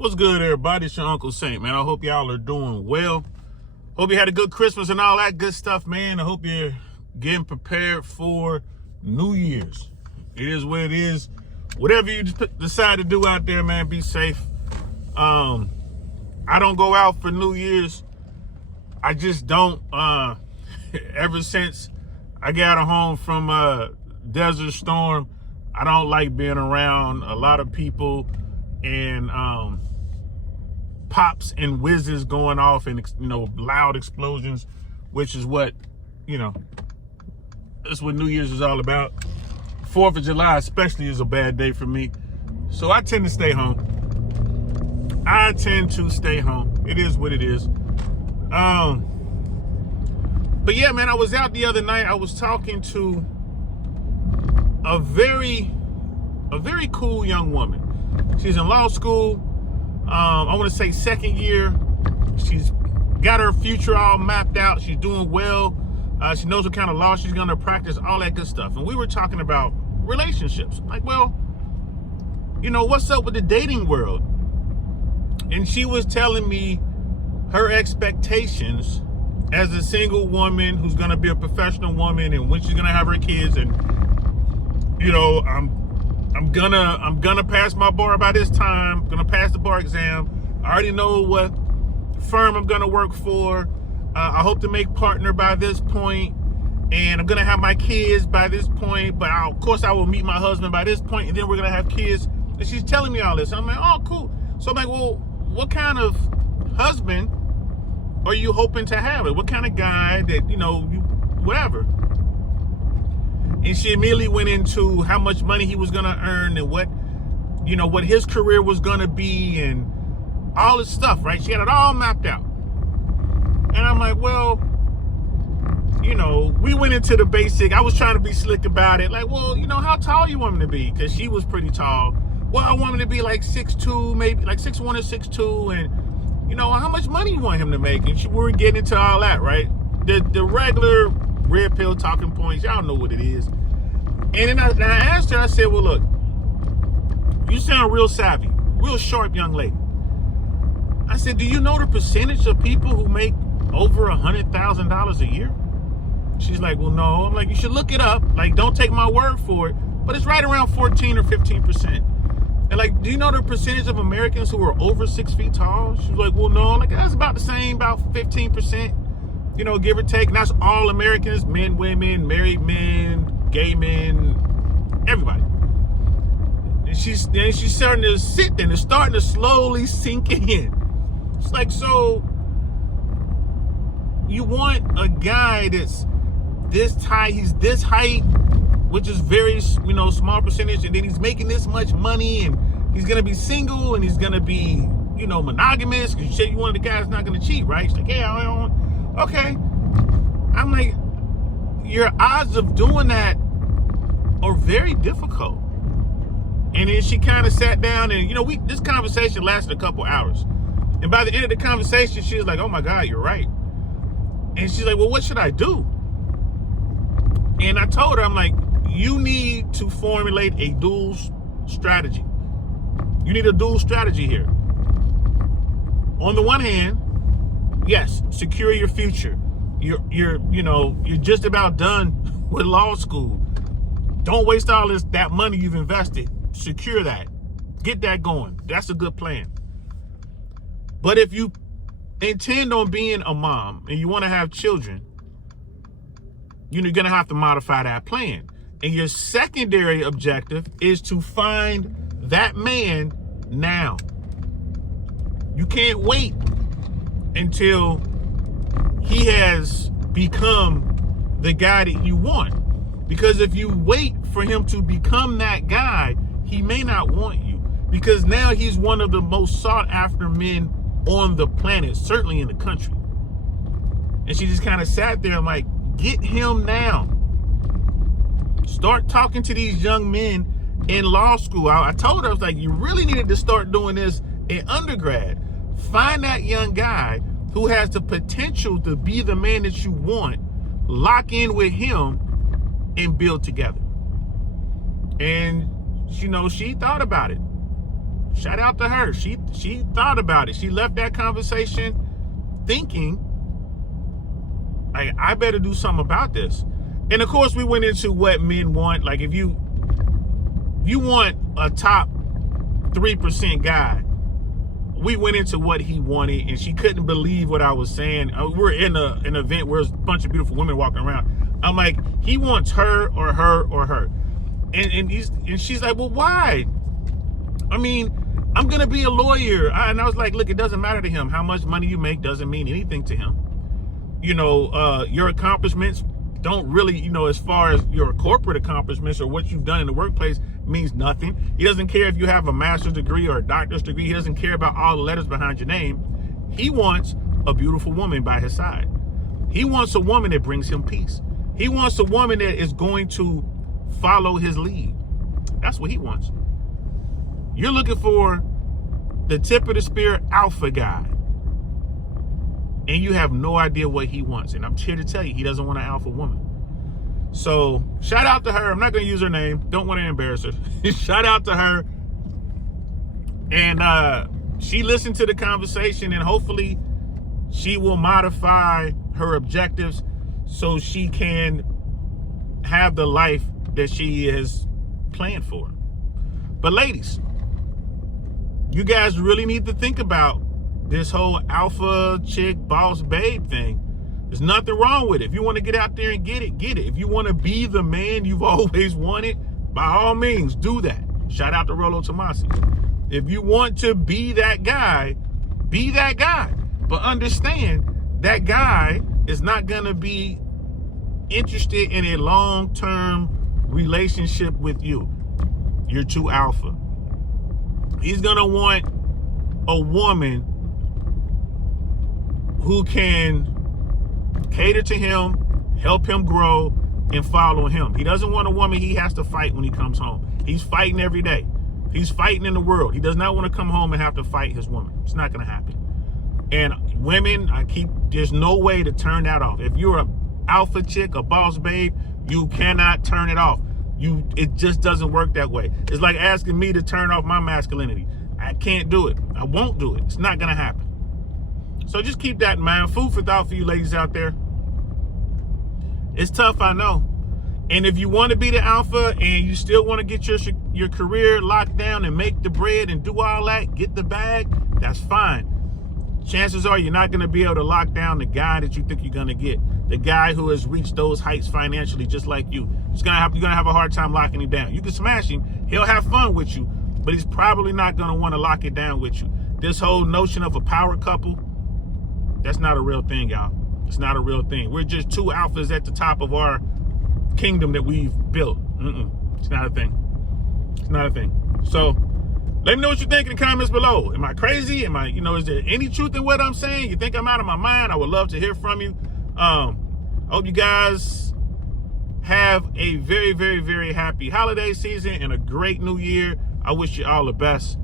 What's good, everybody? It's your Uncle Saint, man. I hope y'all are doing well. Hope you had a good Christmas and all that good stuff, man. I hope you're getting prepared for New Year's. It is what it is. Whatever you decide to do out there, man, be safe. I don't go out for New Year's. I just don't. Ever since I got home from Desert Storm, I don't like being around a lot of people and pops and whizzes going off and, loud explosions, which is what, that's what New Year's is all about. 4th of July especially is a bad day for me. So I tend to stay home. It is what it is. But yeah, man, I was out the other night. I was talking to a very cool young woman. She's in law school. I want to say second year. She's got her future all mapped out. She's doing well. She knows what kind of law she's going to practice, all that good stuff. And we were talking about relationships. Like, well, what's up with the dating world? And she was telling me her expectations as a single woman who's going to be a professional woman and when she's going to have her kids. And, I'm gonna pass my bar by this time. I'm gonna pass the bar exam. I already know what firm I'm gonna work for. I hope to make partner by this point, and I'm gonna have my kids by this point. But of course, I will meet my husband by this point, and then we're gonna have kids. And she's telling me all this. I'm like, oh, cool. So I'm like, well, what kind of husband are you hoping to have? What kind of guy that whatever? And she immediately went into how much money he was going to earn and what his career was going to be and all this stuff, right? She had it all mapped out. And I'm like, well, we went into the basic. I was trying to be slick about it. Like, well, how tall you want me to be? Because she was pretty tall. Well, I want him to be like 6'2", maybe like 6'1" or 6'2". And, how much money you want him to make? And we were getting into all that, right? The regular red pill talking points. Y'all know what it is. And then I asked her, I said, well, look, you sound real savvy, real sharp young lady. I said, do you know the percentage of people who make over $100,000 a year? She's like, well, no. I'm like, you should look it up. Like, don't take my word for it. But it's right around 14 or 15%. And like, do you know the percentage of Americans who are over 6 feet tall? She was like, well, no. Like, that's about the same, about 15%. Give or take. And that's all Americans, men, women, married men, gay men, everybody. And she's starting to sit there and it's starting to slowly sink in. It's like, so you want a guy that's this height, he's this height, which is very, small percentage, and then he's making this much money and he's going to be single and he's going to be, monogamous because you said you one of the guys not going to cheat, right? She's like, yeah, I don't. Okay. I'm like, your odds of doing that are very difficult. And then she kind of sat down and, this conversation lasted a couple hours. And by the end of the conversation, she was like, oh my God, you're right. And she's like, well, what should I do? And I told her, I'm like, you need to formulate a dual strategy. You need a dual strategy here. On the one hand, yes, secure your future. You're just about done with law school. Don't waste all that money you've invested. Secure that. Get that going. That's a good plan. But if you intend on being a mom and you want to have children, you're going to have to modify that plan. And your secondary objective is to find that man now. You can't wait until he has become the guy that you want. Because if you wait for him to become that guy, he may not want you. Because now he's one of the most sought after men on the planet, certainly in the country. And she just kind of sat there and like, get him now. Start talking to these young men in law school. I told her, I was like, you really needed to start doing this in undergrad. Find that young guy who has the potential to be the man that you want, lock in with him, and build together. And, she thought about it. shout out to her. She thought about it. She left that conversation thinking, like, I better do something about this. And of course, we went into what men want. Like, if you want a top 3% guy, we went into what he wanted, and she couldn't believe what I was saying. We're in an event where there's a bunch of beautiful women walking around. I'm like, he wants her or her or her. And she's like, well, why? I mean, I'm going to be a lawyer. And I was like, look, it doesn't matter to him. How much money you make doesn't mean anything to him. You know, your accomplishments don't really, you know, as far as your corporate accomplishments or what you've done in the workplace means nothing. He doesn't care if you have a master's degree or a doctor's degree. He doesn't care about all the letters behind your name. He wants a beautiful woman by his side. He wants a woman that brings him peace. He wants a woman that is going to follow his lead. That's what he wants. You're looking for the tip of the spear alpha guy, and you have no idea what he wants. And I'm here to tell you, he doesn't want an alpha woman. So shout out to her. I'm not going to use her name. Don't want to embarrass her. Shout out to her. And she listened to the conversation, and hopefully she will modify her objectives so she can have the life that she is planned for. But ladies, you guys really need to think about this whole alpha chick boss babe thing. There's nothing wrong with it. If you want to get out there and get it, get it. If you want to be the man you've always wanted, by all means, do that. Shout out to Rollo Tomasi. If you want to be that guy, be that guy. But understand, that guy is not going to be interested in a long-term relationship with you. You're too alpha. He's going to want a woman who can cater to him, help him grow, and follow him. He doesn't want a woman he has to fight when he comes home. He's fighting every day. He's fighting in the world. He does not want to come home and have to fight his woman. It's not going to happen. And women, there's no way to turn that off. If you're an alpha chick, a boss babe, you cannot turn it off. It just doesn't work that way. It's like asking me to turn off my masculinity. I can't do it. I won't do it. It's not going to happen. So just keep that in mind. Food for thought for you ladies out there. It's tough, I know. And if you want to be the alpha and you still want to get your career locked down and make the bread and do all that, get the bag, that's fine. Chances are you're not going to be able to lock down the guy that you think you're going to get. The guy who has reached those heights financially just like you. You're going to have a hard time locking him down. You can smash him. He'll have fun with you, but he's probably not going to want to lock it down with you. This whole notion of a power couple, that's not a real thing, y'all. It's not a real thing. We're just two alphas at the top of our kingdom that we've built. It's not a thing. It's not a thing. So let me know what you think in the comments below. Am I crazy? Is there any truth in what I'm saying? You think I'm out of my mind? I would love to hear from you. I hope you guys have a very, very, very happy holiday season and a great new year. I wish you all the best.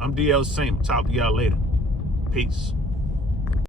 I'm DL Saint. Talk to y'all later. Peace.